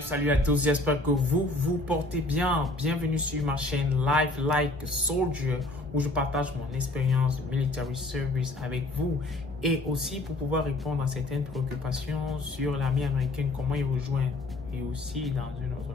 Salut à tous, j'espère que vous vous portez bien. Bienvenue sur ma chaîne Life Like Soldier où je partage mon expérience de military service avec vous et aussi pour pouvoir répondre à certaines préoccupations sur l'armée américaine, comment y rejoindre et aussi dans une autre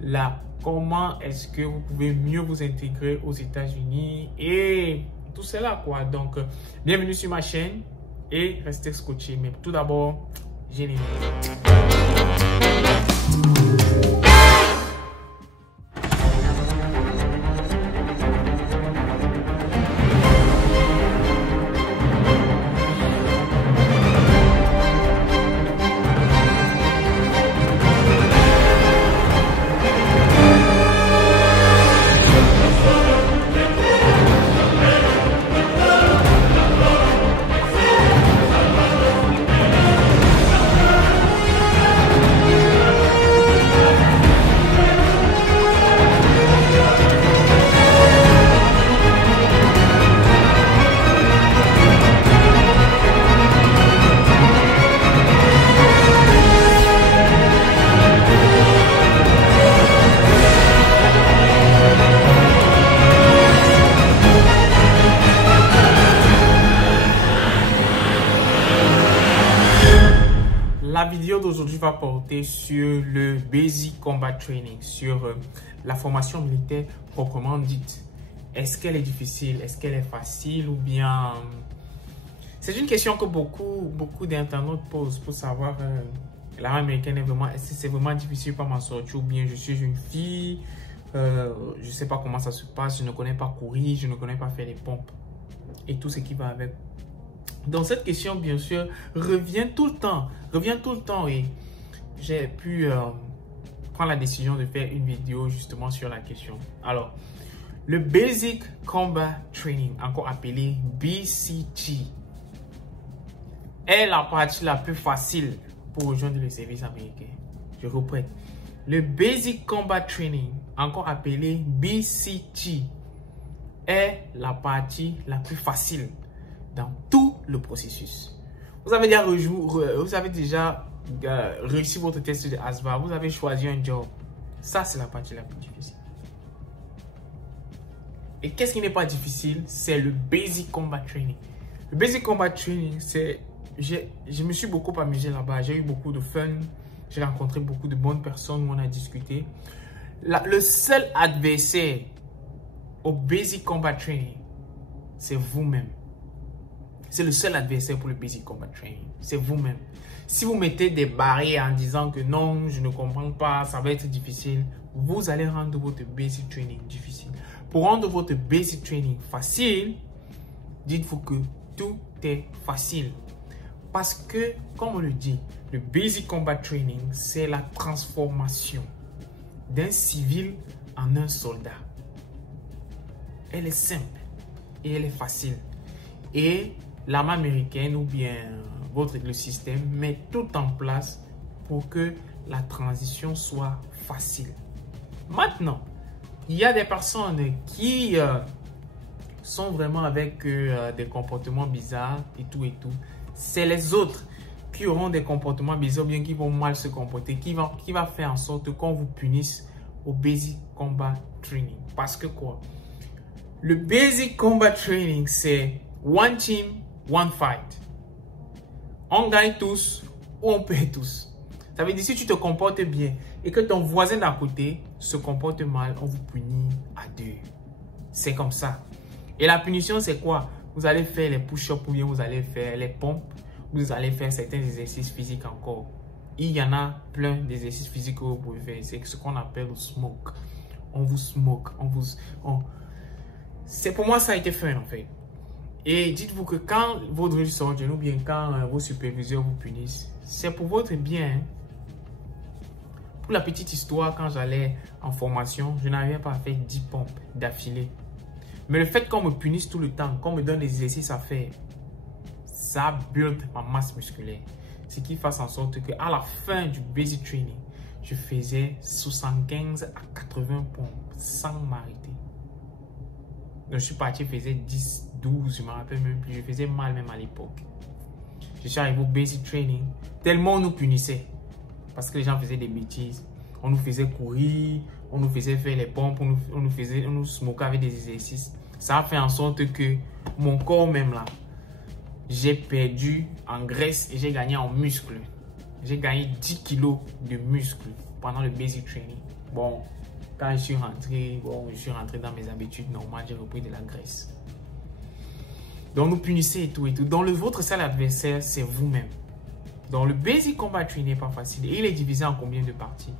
là, comment est-ce que vous pouvez mieux vous intégrer aux États-Unis et tout cela quoi. Donc, bienvenue sur ma chaîne et restez scotché. Mais tout d'abord, générique. La vidéo d'aujourd'hui va porter sur le Basic Combat Training, sur la formation militaire proprement dite. Est-ce qu'elle est difficile? Est-ce qu'elle est facile? Ou bien... C'est une question que beaucoup d'internautes posent pour savoir l'armée américaine est vraiment... Est-ce que c'est vraiment difficile pour m'en sortir? Ou bien je suis une fille, je ne sais pas comment ça se passe, je ne connais pas courir, je ne connais pas faire les pompes. Et tout ce qui va avec. Donc cette question, bien sûr, revient tout le temps et j'ai pu prendre la décision de faire une vidéo justement sur la question. Alors, le Basic Combat Training, encore appelé BCT, est la partie la plus facile pour rejoindre le service américain. Je répète, le Basic Combat Training, encore appelé BCT, est la partie la plus facile dans tout le processus. Vous avez déjà réussi votre test de ASVAB, vous avez choisi un job. Ça, c'est la partie la plus difficile. Et qu'est-ce qui n'est pas difficile? C'est le Basic Combat Training. Le Basic Combat Training, c'est... Je me suis beaucoup amusé là-bas. J'ai eu beaucoup de fun. J'ai rencontré beaucoup de bonnes personnes où on a discuté. Le seul adversaire au Basic Combat Training, c'est vous-même. C'est le seul adversaire pour le Basic Combat Training. C'est vous-même. Si vous mettez des barrières en disant que non, je ne comprends pas, ça va être difficile, vous allez rendre votre Basic Training difficile. Pour rendre votre Basic Training facile, dites-vous que tout est facile. Parce que, comme on le dit, le Basic Combat Training, c'est la transformation d'un civil en un soldat. Elle est simple et elle est facile. Et l'armée américaine ou bien le système met tout en place pour que la transition soit facile. Maintenant, il y a des personnes qui sont vraiment avec des comportements bizarres et tout. C'est les autres qui auront des comportements bizarres ou bien qui vont mal se comporter, qui va faire en sorte qu'on vous punisse au Basic Combat Training. Parce que quoi? Le Basic Combat Training, c'est one team, one fight. On gagne tous ou on perd tous. Ça veut dire si tu te comportes bien et que ton voisin d'à côté se comporte mal, on vous punit à deux. C'est comme ça. Et la punition, c'est quoi? Vous allez faire les push-ups ou bien vous allez faire les pompes. Vous allez faire certains exercices physiques encore. Il y en a plein d'exercices physiques que vous pouvez faire. C'est ce qu'on appelle le smoke. On vous smoke. C'est pour moi, ça a été fun en fait. Et dites-vous que quand vos drill sergeants ou bien quand vos superviseurs vous punissent, c'est pour votre bien. Hein. Pour la petite histoire, quand j'allais en formation, je n'arrivais pas à faire 10 pompes d'affilée. Mais le fait qu'on me punisse tout le temps, qu'on me donne des exercices à faire, ça build ma masse musculaire. Ce qui fait en sorte qu'à la fin du basic training, je faisais 75 à 80 pompes sans m'arrêter. Donc, je suis parti, je faisais 10, 12, je ne me rappelle même plus. Je faisais mal même à l'époque. Je suis arrivé au basic training. Tellement on nous punissait. parce que les gens faisaient des bêtises. On nous faisait courir, on nous faisait faire les pompes, on nous smoquait avec des exercices. Ça a fait en sorte que mon corps même là, j'ai perdu en graisse et j'ai gagné en muscle. J'ai gagné 10 kilos de muscle pendant le basic training. Bon, quand je suis rentré dans mes habitudes normales, j'ai repris de la graisse. Donc, nous punissez et tout et tout. Donc, le votre seul adversaire, c'est vous-même. Donc, le basic combat training n'est pas facile. Et il est divisé en combien de parties?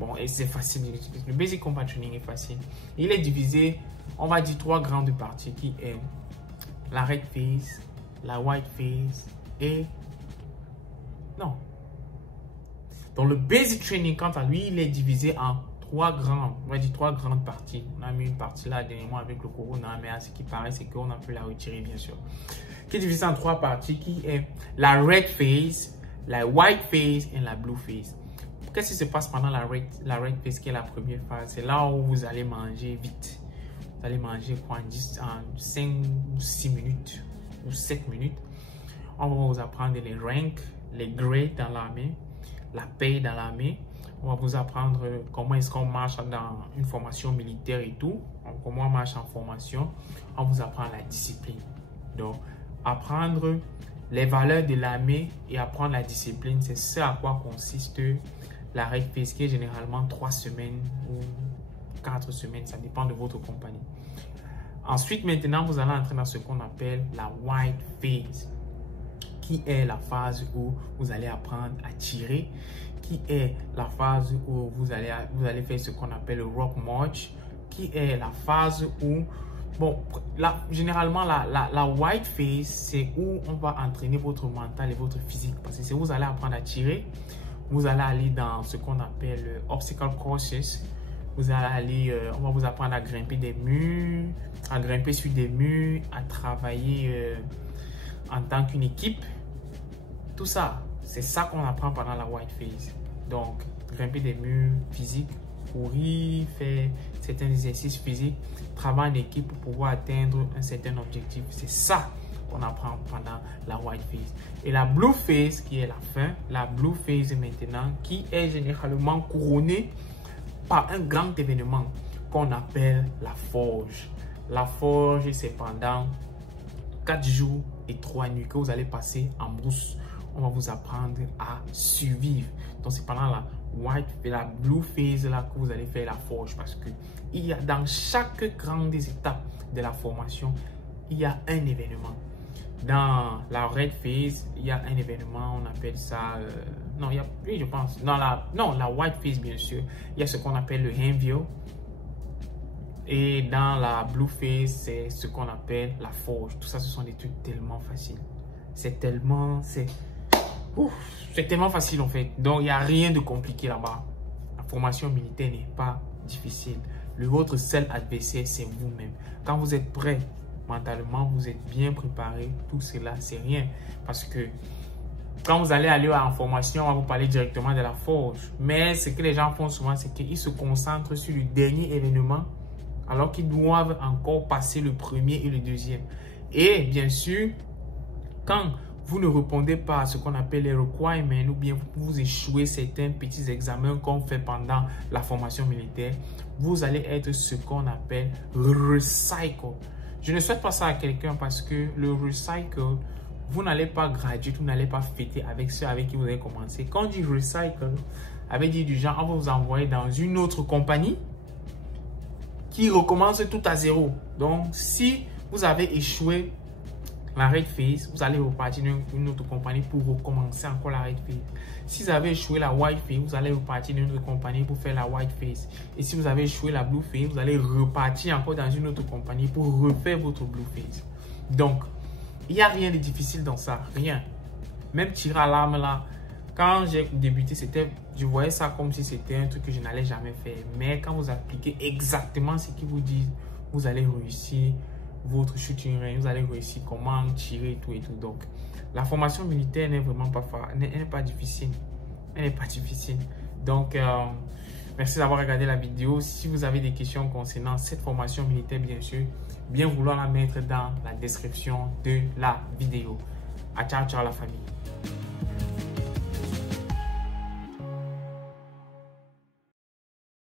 Bon, et c'est facile. Le basic combat training est facile. Il est divisé, on va dire, 3 grandes parties qui est la red phase, la white phase et... Non. Donc, le basic training, quant à lui, il est divisé en 3 grandes parties. On a mis une partie là dernièrement avec le corona, mais à ce qui paraît, c'est qu'on a pu la retirer, bien sûr. Qui est divisé en 3 parties, qui est la red phase, la white phase et la blue phase. Qu'est-ce qui se passe pendant la red phase, qui est la première phase? C'est là où vous allez manger vite. Vous allez manger quoi, en 5 ou 6 minutes ou 7 minutes. On va vous apprendre les ranks, les grades dans l'armée, la paye dans l'armée. On va vous apprendre comment est-ce qu'on marche dans une formation militaire et tout. Comment on marche en formation. On vous apprend la discipline. Donc, apprendre les valeurs de l'armée et apprendre la discipline, c'est ce à quoi consiste la red phase, qui est généralement 3 semaines ou 4 semaines. Ça dépend de votre compagnie. Ensuite, maintenant, vous allez entrer dans ce qu'on appelle la white phase, qui est la phase où vous allez apprendre à tirer, qui est la phase où vous allez faire ce qu'on appelle le rock march, qui est la phase où, bon, généralement la white phase, c'est où on va entraîner votre mental et votre physique, parce que c'est où vous allez apprendre à tirer, vous allez aller dans ce qu'on appelle obstacle courses, vous allez aller, on va vous apprendre à grimper des murs, à grimper sur des murs, à travailler en tant qu'une équipe. Tout ça, c'est ça qu'on apprend pendant la white phase. Donc, grimper des murs physiques, courir, faire certains exercices physiques, travailler en équipe pour pouvoir atteindre un certain objectif. C'est ça qu'on apprend pendant la white phase. Et la blue phase, qui est la fin, la blue phase maintenant, qui est généralement couronnée par un grand événement qu'on appelle la forge. La forge, c'est pendant 4 jours et 3 nuits que vous allez passer en brousse. On va vous apprendre à survivre. Donc, c'est pendant la white et la blue phase là que vous allez faire la forge, parce que il y a dans chaque grande étape de la formation, il y a un événement. Dans la red phase, il y a un événement, on appelle ça... non, il y a, oui, je pense. Dans la white phase, bien sûr, il y a ce qu'on appelle le handville. Et dans la blue phase, c'est ce qu'on appelle la forge. Tout ça, ce sont des trucs tellement faciles. C'est tellement facile en fait. Donc, il n'y a rien de compliqué là-bas. La formation militaire n'est pas difficile. Votre seul adversaire, c'est vous-même. Quand vous êtes prêt mentalement, vous êtes bien préparé, tout cela, c'est rien. Parce que quand vous allez aller en formation, on va vous parler directement de la forge. Mais ce que les gens font souvent, c'est qu'ils se concentrent sur le dernier événement, alors qu'ils doivent encore passer le premier et le deuxième. Et bien sûr, quand vous ne répondez pas à ce qu'on appelle les requirements, ou bien vous échouez certains petits examens qu'on fait pendant la formation militaire, vous allez être ce qu'on appelle recycle. Je ne souhaite pas ça à quelqu'un parce que le recycle, vous n'allez pas graduer, vous n'allez pas fêter avec ceux avec qui vous avez commencé. Quand on dit recycle, avec dit du genre, on va vous envoyer dans une autre compagnie qui recommence tout à zéro. Donc, si vous avez échoué la red phase, vous allez repartir dans une autre compagnie pour recommencer encore la red phase. Si vous avez échoué la white phase, vous allez repartir dans une autre compagnie pour faire la white phase. Et si vous avez échoué la blue phase, vous allez repartir encore dans une autre compagnie pour refaire votre blue phase. Donc, il n'y a rien de difficile dans ça, rien. Même tirer à l'arme là, quand j'ai débuté, je voyais ça comme si c'était un truc que je n'allais jamais faire. Mais quand vous appliquez exactement ce qu'ils vous disent, vous allez réussir votre shooting range, vous allez réussir comment tirer et tout et tout. Donc, la formation militaire n'est vraiment pas difficile. Elle n'est pas difficile. Donc, merci d'avoir regardé la vidéo. Si vous avez des questions concernant cette formation militaire, bien sûr, bien vouloir la mettre dans la description de la vidéo. Ciao, ciao la famille.